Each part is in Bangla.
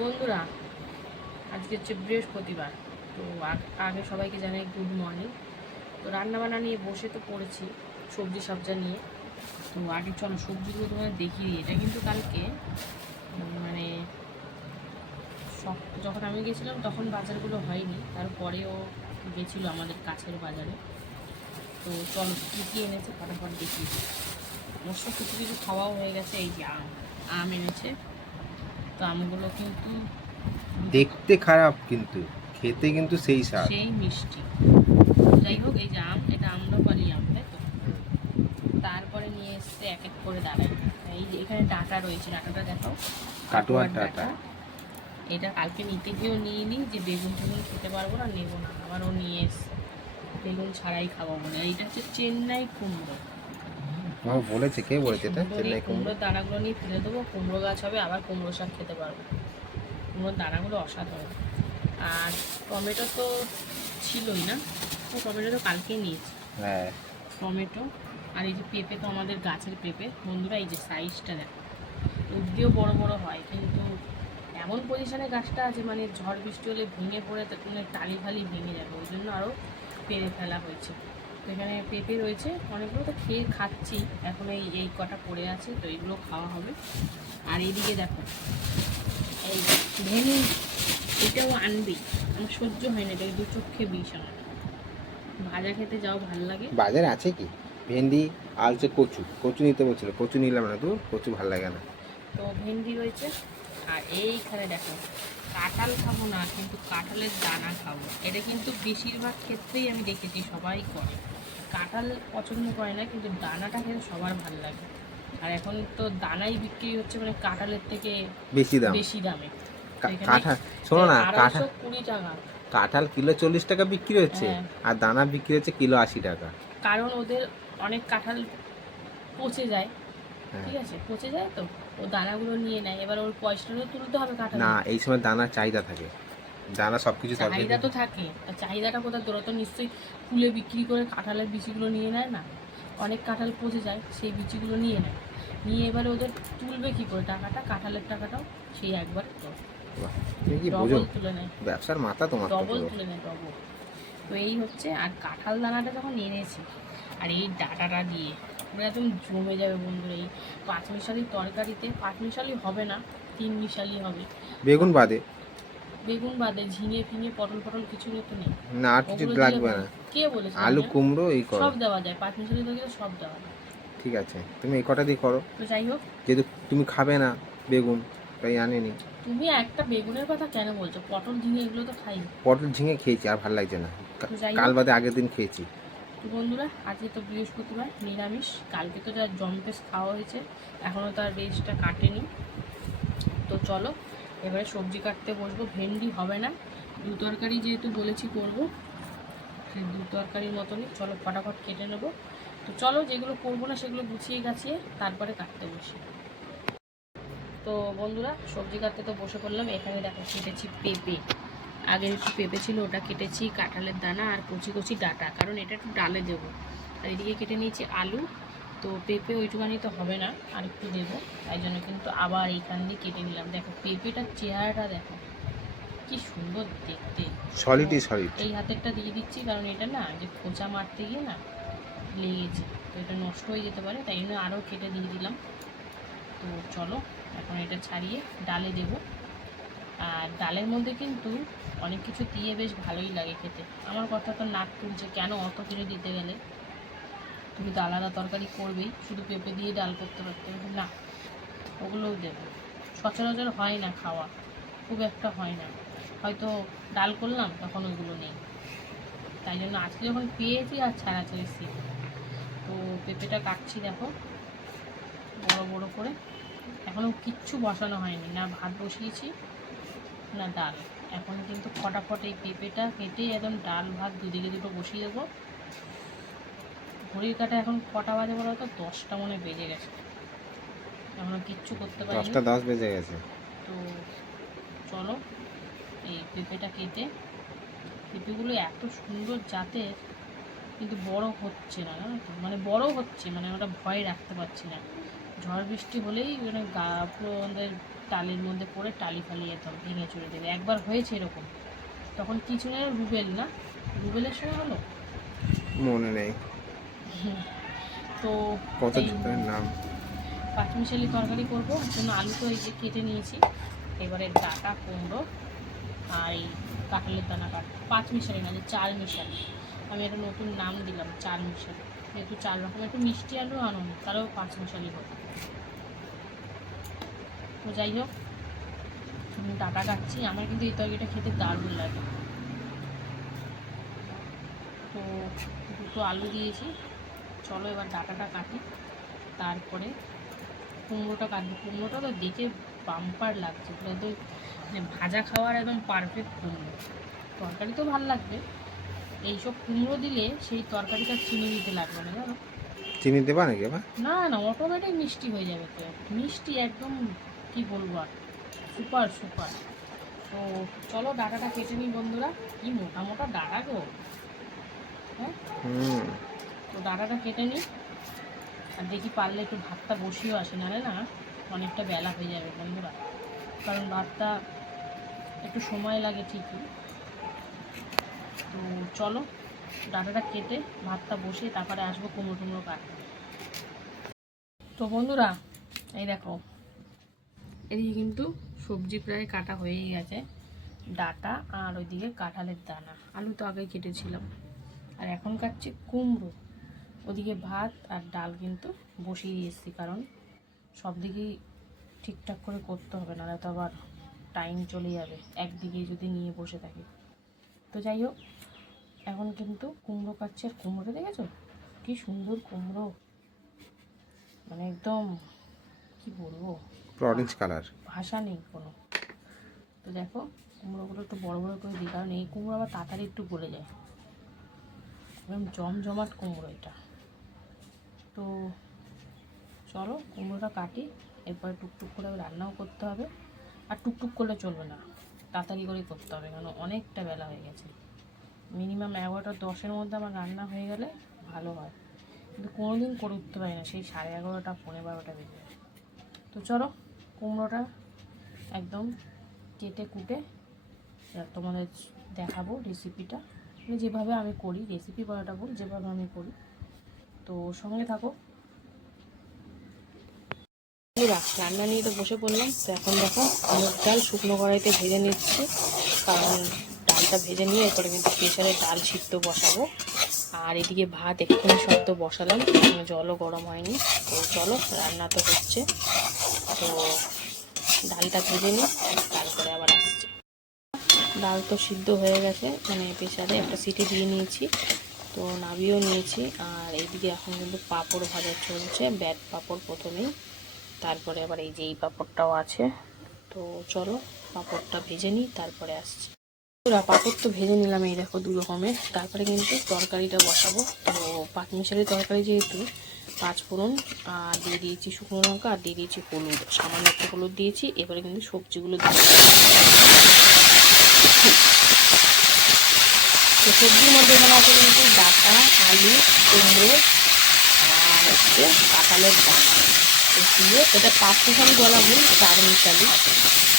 বন্ধুরা, আজকে হচ্ছে বৃহস্পতিবার, তো আগে সবাইকে জানাই গুড মর্নিং তো রান্নাবান্না নিয়ে বসে তো পড়েছি, সবজি সবজা নিয়ে। তো আগে চলো সবজিগুলো তোমাদের দেখিয়ে দিই, এটা কিন্তু কালকে মানে যখন আমি গেছিলাম তখন বাজারগুলো হয়নি, তারপরেও গেছিল আমাদের কাছের বাজারে। তো চলো কী কী এনেছে, ফটাফট দেখি অবশ্য কিছু কিছু খাওয়াও হয়ে গেছে, এই যে আম আম এনেছে। তো আমগুলো কিন্তু দেখতে খারাপ কিন্তু খেতে কিন্তু সেই স্বাদ। সেই মিষ্টি। যাই হোক এই যে আম এটা আম্রপালি আম তাই তো? তারপরে নিয়ে এসছে এক এক করে দাঁড়ায় এই যে এখানে ডাটা রয়েছে ডাটাটা দেখাও। কাটোয়ার ডাঁটা। এটা কালকে নিতে গিয়েও নিয়ে নিই যে বেগুন টেগুন খেতে পারব না নেব না। আবার ও নিয়ে এসছে। বেগুন ছাড়াই খাব বলে এইটা হচ্ছে চেন্নাই কুমড়ো। ও বলেছে কে বলেছে এটা? চেন্নাই কুমড়ো। দানাগুলো নিয়ে ফেলে দেবো কুমড়ো গাছ হবে আবার কুমড়ো শাক খেতে পারব। কুমড়োর দানাগুলো অসাধারণ। আর টমেটো তো ছিলই না ও টমেটো তো কালকেই নিয়েছি। হ্যাঁ। টমেটো আর এই যে পেঁপে তো আমাদের গাছের পেঁপে। বন্ধুরা এই যে সাইজটা দেখো। অব্দিও বড় বড় হয় কিন্তু এমন পজিশনে গাছটা আছে মানে ঝড় বৃষ্টি হলে ভেঙে পড়ে তো মানে টালি ফালি ভেঙে যাবে। ওই জন্য আরও পেরে ফেলা হয়েছে। তো এখানে পেঁপে রয়েছে। অনেকগুলো তো খেয়ে খাচ্ছি। এখন এই এই কটা পড়ে আছে তো এইগুলো খাওয়া হবে। আর এইদিকে দেখো এই ভেনি এটাও আনবি। আমার সহ্য হয় না এটা দু চোখে বিষ আমার। ভাজা খেতে যাও ভালো লাগে। বাজার আছে কি? ভেন্ডি আর হচ্ছে কচু। কচু নিতে বলছিল। কচু নিলাম না তো কচু ভালো লাগে না। তো ভেন্ডি রয়েছে। আর এইখানে দেখো কাঁঠাল খাব না কিন্তু কাঁঠালের দানা খাব। এটা কিন্তু বেশিরভাগ ক্ষেত্রেই আমি দেখেছি সবাই করে। কাঁঠাল পছন্দ করে না কিন্তু দানাটা খেতে সবার ভালো লাগে। আর এখন তো দানাই বিক্রি হচ্ছে মানে কাঁঠালের থেকে বেশি দাম। বেশি দামে। কাঁঠাল শোনো না কাঁঠাল কুড়ি টাকা। কাঁঠাল কিলো চল্লিশ টাকা বিক্রি হচ্ছে হ্যাঁ। আর দানা বিক্রি হচ্ছে কিলো আশি টাকা। কারণ ওদের অনেক কাঁঠাল পচে যায় হ্যাঁ। ঠিক আছে? পচে যায় তো? ও দানাগুলো নিয়ে নেয় এবার ওর পয়সাটা তো তুলতে হবে কাঁঠাল না এই সময় দানার চাহিদা থাকে। দানা সব কিছু তরকারি চাহিদা তো থাকে। তা চাহিদাটা কোথায়? তোরা তো নিশ্চয়ই খুলে বিক্রি করে কাঁঠালের বিচিগুলো নিয়ে নেয় না? অনেক কাঁঠাল পচে যায় সেই বিচিগুলো নিয়ে নেয়। নিয়ে এবারে ওদের তুলবে কি করে? টাকাটা কাঁঠালের টাকাটাও সেই একবার নেয়। ব্যবসার মাথা তোমার তো ডবল তুলে নেয় ডবল তো এই হচ্ছে আর কাঁঠাল দানাটা যখন এনেছি আর এই ডাটাটা দিয়ে পুরো একদম জমে যাবে বন্ধুরা এই পাঁচ মিশালি তরকারিতে। পাঁচ মিশালি হবে না তিন মিশালি হবে। বেগুন বাদে। বেগুন বাদে ঝিঙে ফিঙে পটল পটল কিছু তো নেই। না আর কিছু লাগবে না। কে বলেছে আলু কুমড়ো এই করো। সব দেওয়া যায় পাঁচ মিশালি তরকারিতে সব দেওয়া যায়। ঠিক আছে তুমি এই কটা দিয়ে করো। তো যাই হোক। যেহেতু তুমি খাবে না বেগুন তাই আনেনি। তুমি একটা বেগুনের কথা কেন বলছো? পটল ঝিঙে এগুলো তো খাই পটল ঝিঙে খেয়েছি আর ভালো লাগছে না। কাল বাদে আগের দিন খেয়েছি। তো বন্ধুরা আজকে তো বৃহস্পতিবার নিরামিষ। কালকে তো যা জম্পেস খাওয়া হয়েছে এখনও তার রেসটা কাটেনি। তো চলো এবারে সবজি কাটতে বসবো, ভেন্ডি হবে না। দু তরকারি যেহেতু বলেছি করব, সেই দু তরকারির মতনই। চলো ফটাফট কেটে নেব। তো চলো যেগুলো করব না সেগুলো গুছিয়ে গাছিয়ে তারপরে কাটতে বসি। তো বন্ধুরা, সবজি কাটতে তো বসে পড়লাম। এখানে দেখো কেটেছি পেঁপে। আগের একটু পেঁপে ছিল, ওটা কেটেছি, কাঁঠালের দানা আর কচি কচি ডাটা, কারণ এটা একটু ডালে দেবো। আর এদিকে কেটে নিয়েছি আলু তো পেঁপে ওইটুকানি তো হবে না আর একটু দেবো। তাই জন্য কিন্তু আবার এইখান দিয়ে কেটে নিলাম। দেখো পেঁপেটার চেহারাটা দেখো কি সুন্দর দেখতে। সলিডই সলিড। এই হাতেরটা দিয়ে দিচ্ছি কারণ এটা না যে খোঁচা মারতে গিয়ে না লেগেছে তো এটা নষ্ট হয়ে যেতে পারে তাই জন্য আরও কেটে দিয়ে দিলাম। তো চলো এখন এটা ছাড়িয়ে ডালে দেব। আর ডালের মধ্যে কিন্তু অনেক কিছু দিয়ে বেশ ভালোই লাগে খেতে। আমার কথা তো নাক তুলছে কেন অত কিছু দিতে গেলে? তুমি তো আলাদা তরকারি করবেই, শুধু পেঁপে দিয়ে ডাল করতে পারতে। না, ওগুলোও দেবো। সচরাচর হয় না খাওয়া, খুব একটা হয় না। হয়তো ডাল করলাম, তখন ওগুলো নেই। তাই জন্য আজকে যখন পেয়েছি আর ছাড়াছাড়ি শীত তো পেঁপেটা কাটছি দেখো, বড় বড় করে। এখনও কিচ্ছু বসানো হয়নি, না ভাত বসিয়েছি, না ডাল। এখন কিন্তু ফটাফট এই পেঁপেটা কেটে একদম ডাল ভাত দুদিকে দুটো বসিয়ে দেবো। ঘড়ির কাটা এখন কটা বাজে বলো তো? দশটা মনে বেজে গেছে। এখনও কিচ্ছু করতে পারিনি। দশটা দশ বেজে গেছে। তো চলো এই পেঁপেটা কেটে পেঁপেগুলো এত সুন্দর জাতের কিন্তু বড় হচ্ছে না জানো তো? মানে বড় হচ্ছে মানে ওটা ভয় রাখতে পারছি না। ঝড় বৃষ্টি হলেই মানে গা পুরো আমাদের টালির মধ্যে পড়ে টালি ফালিয়ে যেতাম ভেঙে চলে দেবে। একবার হয়েছে এরকম। তখন কিছু নেই রুবেল না? রুবেলের সময় হলো? মনে নেই। তো কত নাম? পাঁচমিশালি তরকারি করব জন্য আলু তো এই যে কেটে নিয়েছি। এবারে ডাটা কুমড়ো আর এই কাঁঠালের দানা কাট পাঁচ মিশালি না যে চার মিশালি আমি একটা নতুন নাম দিলাম চার মিশালি যেহেতু চার রকম একটু মিষ্টি আলু আনুন তারাও পাঁচ মিশালি হোক তো যাই হোক আমি ডাটা কাটছি। আমার কিন্তু এই তরকারিটা খেতে দারুণ লাগে। তো দুটো আলু দিয়েছি। চলো এবার ডাটাটা কাটি। তারপরে কুমড়োটা কাটবো। কুমড়োটা তো দেখে বাম্পার লাগছে। পুরো তো মানে ভাজা খাওয়ার একদম পারফেক্ট কুমড়ো। তরকারি তো ভালো লাগবে। এইসব কুমড়ো দিলে সেই তরকারিটা চিনি দিতে লাগবে না জানো? চিনি দেবা নাকি না না অটোমেটিক মিষ্টি হয়ে যাবে তো। মিষ্টি একদম কি বলব আর? Super super. তো চলো ডাটাটা কেটে নিই বন্ধুরা। কি মোটা মোটা ডাটা গো। হ্যাঁ? হুম। তো ডাটাটা কেটে নিই। আর দেখি পারলে একটু ভাতটা বসিয়েও আসি, নাহলে না অনেকটা বেলা হয়ে যাবে বন্ধুরা। কারণ ভাতটা একটু সময় লাগে ঠিকই। তো চলো ডাটাটা কেটে ভাতটা বসিয়ে তারপরে আসব কুমড়ো টুমড়ো কাটতে। তো বন্ধুরা, এই দেখো, এদিকে কিন্তু সবজি প্রায় কাটা হয়েই গেছে। ডাটা আর ওইদিকে কাঁঠালের দানা। আলু তো আগেই কেটেছিলাম। আর এখন কাটছি কুমড়ো। ওদিকে ভাত আর ডাল কিন্তু বসিয়ে দিয়েছি কারণ সব দিকেই ঠিকঠাক করে করতে হবে না তো আবার টাইম চলে যাবে একদিকেই যদি নিয়ে বসে থাকি। তো যাই হোক এখন কিন্তু কুমড়ো কাটছি আর কুমড়ো দেখেছ? কি সুন্দর কুমড়ো। মানে একদম কি বলব? অরেঞ্জ কালার ভাষা নেই কোনো। তো দেখো কুমড়োগুলো একটু বড় বড় করে দিই কারণ এই কুমড়ো আবার তাড়াতাড়ি একটু গলে যায়। একদম জমজমাট কুমড়ো এটা। তো চলো কুমড়োটা কাটি, এরপরে টুকটুক করে রান্নাও করতে হবে। আর টুকটুক করলে চলবে না, তাড়াতাড়ি করে করতে হবে কারণ অনেকটা বেলা হয়ে গেছে। মিনিমাম এগারোটা দশের মধ্যে আমার রান্না হয়ে গেলে ভালো হয়। কিন্তু কোনো দিন করে উঠতে পারি না, সেই সাড়ে এগারোটা পনেরো বারোটা বেজে যায়। তো চলো কুমড়োটা একদম কেটে কুটে তোমাদের দেখাবো রেসিপিটা মানে যেভাবে আমি করি রেসিপি বলাটা বল, যেভাবে আমি করি। তো সঙ্গে থাকো। রান্না নিয়ে তো বসে পড়লাম, তো এখন দেখো মুগ ডাল শুকনো কড়াইতে ভেজে নিচ্ছি। কারণ ডালটা ভেজে নিয়ে এরপরে কিন্তু প্রেশারে ডাল সিদ্ধ বসাবো। আর এদিকে ভাত এক্ষুনি সদ্য বসালাম জলও গরম হয়নি। তো চলো, রান্না তো হচ্ছে। তো ডালটা ভেজে নিই, তারপরে আবার আসছি। ডাল তো সিদ্ধ হয়ে গেছে মানে প্রেশারে একটা সিটি দিয়ে নিয়েছি। তো নাবিয়েও নিয়েছি। আর এইদিকে এখন কিন্তু পাঁপড় ভাজা চলছে, ব্যাট পাঁপড় প্রথমেই। তারপরে আবার এই যে এই পাঁপড়টাও আছে। তো চলো পাঁপড়টা ভেজে নিই, তারপরে আসছি। পাঁপড় তো ভেজে নিলাম এই দেখো দু রকমের। তারপরে কিন্তু তরকারিটা বসাবো। তো পাঁচ মিশালি তরকারি যেহেতু, পাঁচ ফোড়ন, আর দিয়ে দিয়েছি শুকনো লঙ্কা, আর দিয়ে দিয়েছি হলুদ। সামান্য একটু হলুদ দিয়েছি, এবারে কিন্তু সবজিগুলো দিয়ে। তো সবজির মধ্যে এখানে আছে কিন্তু ডাটা, আলু, কুমড়ো, আর হচ্ছে কাঁঠালের তো দিয়ে এটা পাঁচ মিশালি বলা ভুল চার মিশালি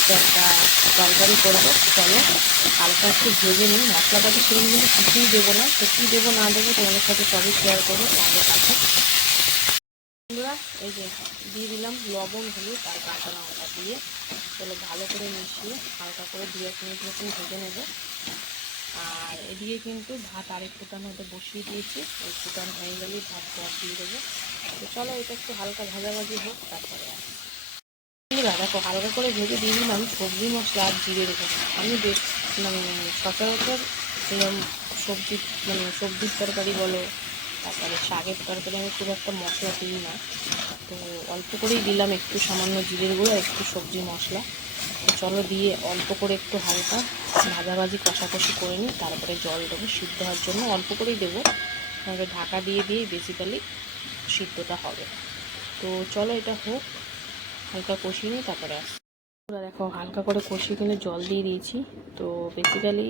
তো একটা তরকারি করব, চলো। হালকা একটু ভেজে নিই। মশলাপাতি সেরকম কিন্তু কিছুই দেবো না। তো কী দেবো না দেবো তোমাদের সাথে সবই শেয়ার করব সঙ্গে কাছে এই যে দিয়ে দিলাম লবণ, হলুদ আর কাঁচা লঙ্কা দিয়ে। তাহলে ভালো করে মিশিয়ে হালকা করে দু এক মিনিট মতন ভেজে নেব। আর এদিকে কিন্তু ভাত আরেক ফুটান হতে বসিয়ে দিয়েছি। ওই ফুটান হয়ে গেলেই ভাত জল দিয়ে দেবো। তো চলো এটা একটু হালকা ভাজাভাজি হোক, তারপরে দেখো, হালকা করে ভেজে দিয়ে দিলাম সবজি মশলা আর জিরে রেখে আমি মানে সচরাচর সবজি মানে সবজির তরকারি বলো, তারপরে শাকের তরকারি আমি খুব একটা মশলা দিই না। তো অল্প করেই দিলাম একটু সামান্য জিরের গুঁড়ো একটু সবজি মশলা। চলো দিয়ে অল্প করে একটু হালকা ভাজাভাজি কষাকষি করে নিই, তারপরে জল দেবো সিদ্ধ হওয়ার জন্য অল্প করেই দেবো। তাহলে ঢাকা দিয়ে দিয়ে বেসিক্যালি সিদ্ধটা হবে। তো চলো এটা হোক, হালকা কষিয়ে নিই, তারপরে আসি দেখো, হালকা করে কষিয়ে কিন্তু জল দিয়ে দিয়েছি। তো বেসিক্যালি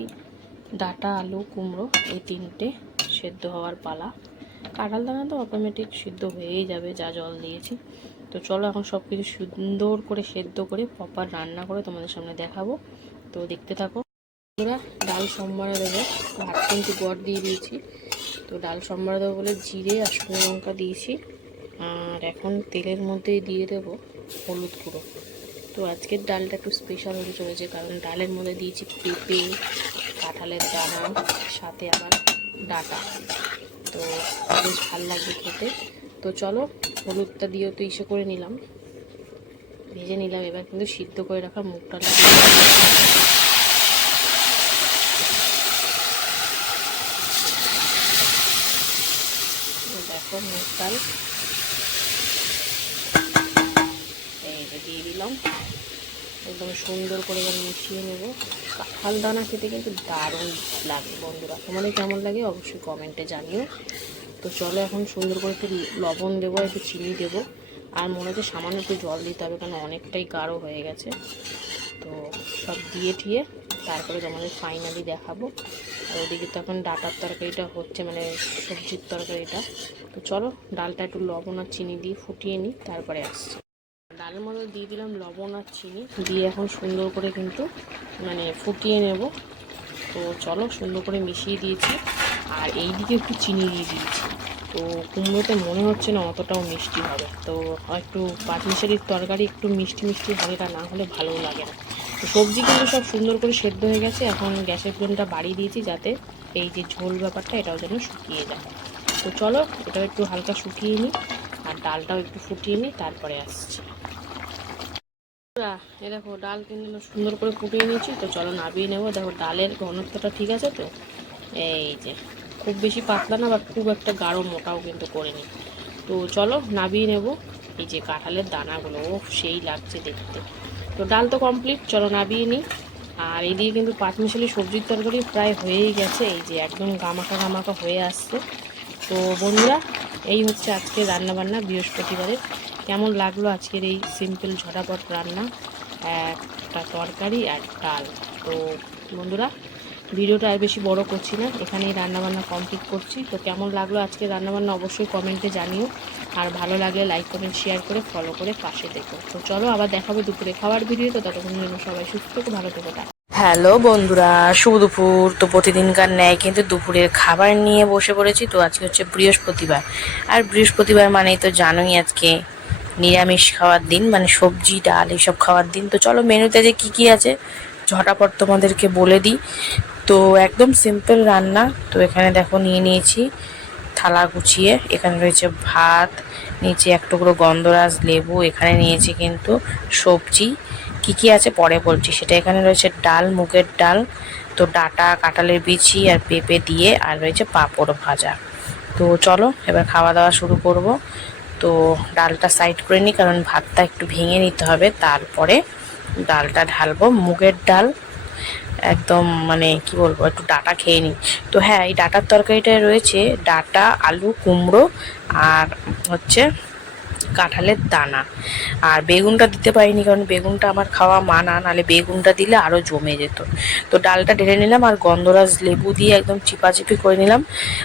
ডাটা, আলু, কুমড়ো এই তিনটে সেদ্ধ হওয়ার পালা। কাঁঠাল দানা তো অটোমেটিক সিদ্ধ হয়েই যাবে, যা জল দিয়েছি। তো চলো এখন সব কিছু সুন্দর করে সেদ্ধ করে প্রপার রান্না করে তোমাদের সামনে দেখাবো। তো দেখতে থাকো। আমরা ডাল সম্বারে দেবো। ভাত কিন্তু গড় দিয়ে দিয়েছি। তো ডাল সম্বারে দেবো বলে জিরে আর শুকনো লঙ্কা দিয়েছি। আর এখন তেলের মধ্যেই দিয়ে দেবো হলুদ গুঁড়ো। তো আজকের ডালটা একটু স্পেশাল হতে চলেছে কারণ ডালের মধ্যে দিয়েছি পেঁপে, কাঁঠালের দানা, সাথে আবার ডাটা। তো বেশ ভালো লাগবে খেতে। তো চলো হলুদটা দিয়েও তো ইসে করে নিলাম। ভেজে নিলাম এবার, কিন্তু সিদ্ধ করে রাখা। এই দেখো মুগ ডাল দিয়ে দিলাম। একদম সুন্দর করে এবার মিশিয়ে নেব। কাঁঠাল দানা খেতে কিন্তু দারুণ লাগে বন্ধুরা। তোমাদের কেমন লাগে অবশ্যই কমেন্টে জানিও। তো চলো এখন সুন্দর করে একটু লবণ দেবো একটু চিনি দেবো। আর মনে হচ্ছে সামান্য একটু জল দিতে হবে, কারণ অনেকটাই গাঢ় হয়ে গেছে। তো সব দিয়ে ঠিয়ে তারপরে তোমাদের ফাইনালি দেখাবো। আর ওদিকে তো এখন ডাটার তরকারিটা হচ্ছে মানে সবজির তরকারিটা। তো চলো ডালটা একটু লবণ আর চিনি দিয়ে ফুটিয়ে নিই, তারপরে আসছি। ডালের মধ্যে দিয়ে দিলাম লবণ আর চিনি, দিয়ে এখন সুন্দর করে কিন্তু মানে ফুটিয়ে নেব। তো চলো সুন্দর করে মিশিয়ে দিয়েছি। আর এই দিকে একটু চিনি দিয়ে দিয়েছি। তো কুমড়োতে মনে হচ্ছে না অতটাও মিষ্টি হবে। তো একটু পাটমিশালির তরকারি একটু মিষ্টি মিষ্টি হালকা না হলে ভালোও লাগে না। তো সবজি কিন্তু সব সুন্দর করে সেদ্ধ হয়ে গেছে। এখন গ্যাসের ফ্লেমটা বাড়িয়ে দিয়েছি যাতে এই যে ঝোল ব্যাপারটা এটাও যেন শুকিয়ে যায়। তো চলো, এটাও একটু হালকা শুকিয়ে নিই আর ডালটাও একটু ফুটিয়ে নিই, তারপরে আসছি। এ দেখো, ডাল কিন্তু সুন্দর করে ফুটিয়ে নিয়েছি। তো চলো নাবিয়ে নেব। দেখো, ডালের ঘনত্বটা ঠিক আছে তো? এই যে। খুব বেশি পাতলা না বা খুব একটা গাঢ়, মোটাও কিন্তু করে নি তো চলো নাবিয়ে নেব এই যে কাঁঠালের দানাগুলো। ও সেই লাগছে দেখতে। তো ডাল তো কমপ্লিট চলো নাবিয়ে নিই। আর এদিকে কিন্তু পাঁচমিশালি সবজির তরকারি প্রায় হয়েই গেছে, এই যে একদম গামাকা গামাকা হয়ে আসছে। তো বন্ধুরা, এই হচ্ছে আজকে রান্নাবান্না বৃহস্পতিবারের। কেমন লাগল আজকের এই সিম্পল ঝটাপট রান্না? একটা তরকারি আর ডাল। তো বন্ধুরা ভিডিওটা আর বেশি বড় করছি না, এখানেই রান্নাবান্না কমপ্লিট করছি। তো কেমন লাগল আজকে রান্নাবান্না অবশ্যই কমেন্টে জানিও। আর ভালো লাগলে লাইক কমেন্ট শেয়ার করে ফলো করে পাশে দেখো। তো চলো আবার দেখাবো দুপুরে খাবার ভিডিও, তো ততক্ষণ জন্য সবাই সুস্থ থেকো, ভালো থেকো টাটা। হ্যালো বন্ধুরা, শুভ দুপুর। তো প্রতিদিনকার ন্যায় কিন্তু দুপুরের খাবার নিয়ে বসে পড়েছি, তো আজকে হচ্ছে বৃহস্পতিবার। আর বৃহস্পতিবার মানেই তো জানোই আজকে নিরামিষ খাওয়ার দিন মানে সবজি, ডাল, এইসব খাওয়ার দিন। তো চলো মেনুতে যে কী কী আছে, ঝটাপট তোমাদেরকে বলে দিই। তো একদম সিম্পল রান্না। তো এখানে দেখো নিয়ে নিয়েছি থালা গুছিয়ে। এখানে রয়েছে ভাত, নিচে এক টুকরো গন্ধরাজ লেবু, এখানে নিয়েছি কিন্তু সবজি। কি কি আছে পরে বলছি। সেটা এখানে রয়েছে ডাল, মুগের ডাল, তো ডাটা, কাঁঠালের বিচি আর পেঁপে দিয়ে আর রয়েছে পাঁপড় ভাজা। তো চলো এবার খাওয়া দাওয়া শুরু করব। তো ডালটা সাইড করে নিই কারণ ভাতটা একটু ভেঙে নিতে হবে। তারপরে ডালটা ঢালবো। মুগের ডাল একদম মানে কি বলব, একটু ডাটা খেয়ে নিই। তো হ্যাঁ এই ডাটার তরকারিটায় রয়েছে ডাটা, আলু, কুমড়ো আর হচ্ছে কাঁঠালের দানা। আর বেগুনটা দিতে পারিনি কারণ বেগুনটা আমার খাওয়া মানা, নাহলে বেগুনটা দিলে আরও জমে যেত। তো ডালটা ঢেলে নিলাম আর গন্ধরাজ লেবু দিয়ে একদম চিপাচিপি করে নিলাম।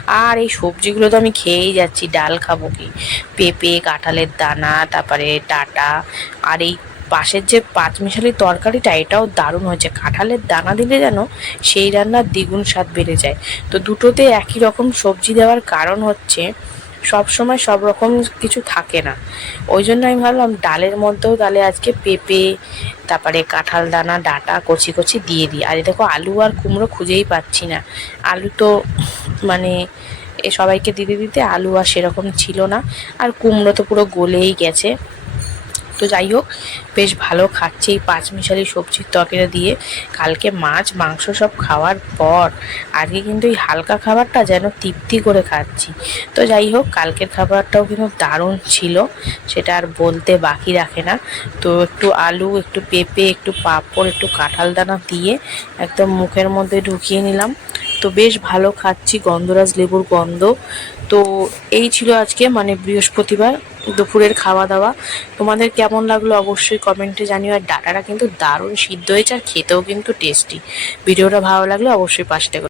আর এই সবজিগুলো তো আমি খেয়েই যাচ্ছি, ডাল খাব কি? পেঁপে, কাঁঠালের দানা, তারপরে ডাটা, আর এই পাশের যে পাঁচমিশালি তরকারিটা, এটাও দারুণ হয়েছে। কাঁঠালের দানা দিলে যেন সেই রান্নার দ্বিগুণ স্বাদ বেড়ে যায়। তো দুটোতে একই রকম সবজি দেওয়ার কারণ হচ্ছে সব সময় সব রকম কিছু থাকে না। ওই জন্য আমি ভাবলাম, ডালের মধ্যেও তাহলে আজকে পেঁপে, তারপরে কাঁঠাল দানা, ডাটা, কচি কচি দিয়ে দিই। আর দেখো, আলু আর কুমড়ো খুঁজেই পাচ্ছি না। আলু তো মানে এ সবাইকে দিতে দিতে আলু আর সেরকম ছিল না। আর কুমড়ো তো পুরো গলেই গেছে। তো যাই হোক, বেশ ভালো খাচ্ছে। এই পাঁচমিশালি সবজির তরকারি দিয়ে কালকে মাছ, মাংস সব খাওয়ার পর আজকে কিন্তু এই হালকা খাবারটা যেন তৃপ্তি করে খাচ্ছি। তো যাই হোক, কালকের খাবারটাও কিন্তু দারুণ ছিল, সেটা আর বলতে বাকি রাখে না। তো একটু আলু, একটু পেঁপে, একটু পাঁপড়, একটু কাঁঠাল দানা দিয়ে একদম মুখের মধ্যে ঢুকিয়ে নিলাম। তো বেশ ভালো খাচ্ছি, গন্ধরাজ লেবুর গন্ধ। তো এই ছিল আজকে মানে বৃহস্পতিবার, দুপুরের খাওয়া দাওয়া তোমাদের কেমন লাগল অবশ্যই কমেন্টে জানিও। আর ডাটাটা কিন্তু দারুণ সিদ্ধ হয়েছে, আর খেতেও কিন্তু টেস্টি ভিডিওটা ভালো লাগলে অবশ্যই পাশে।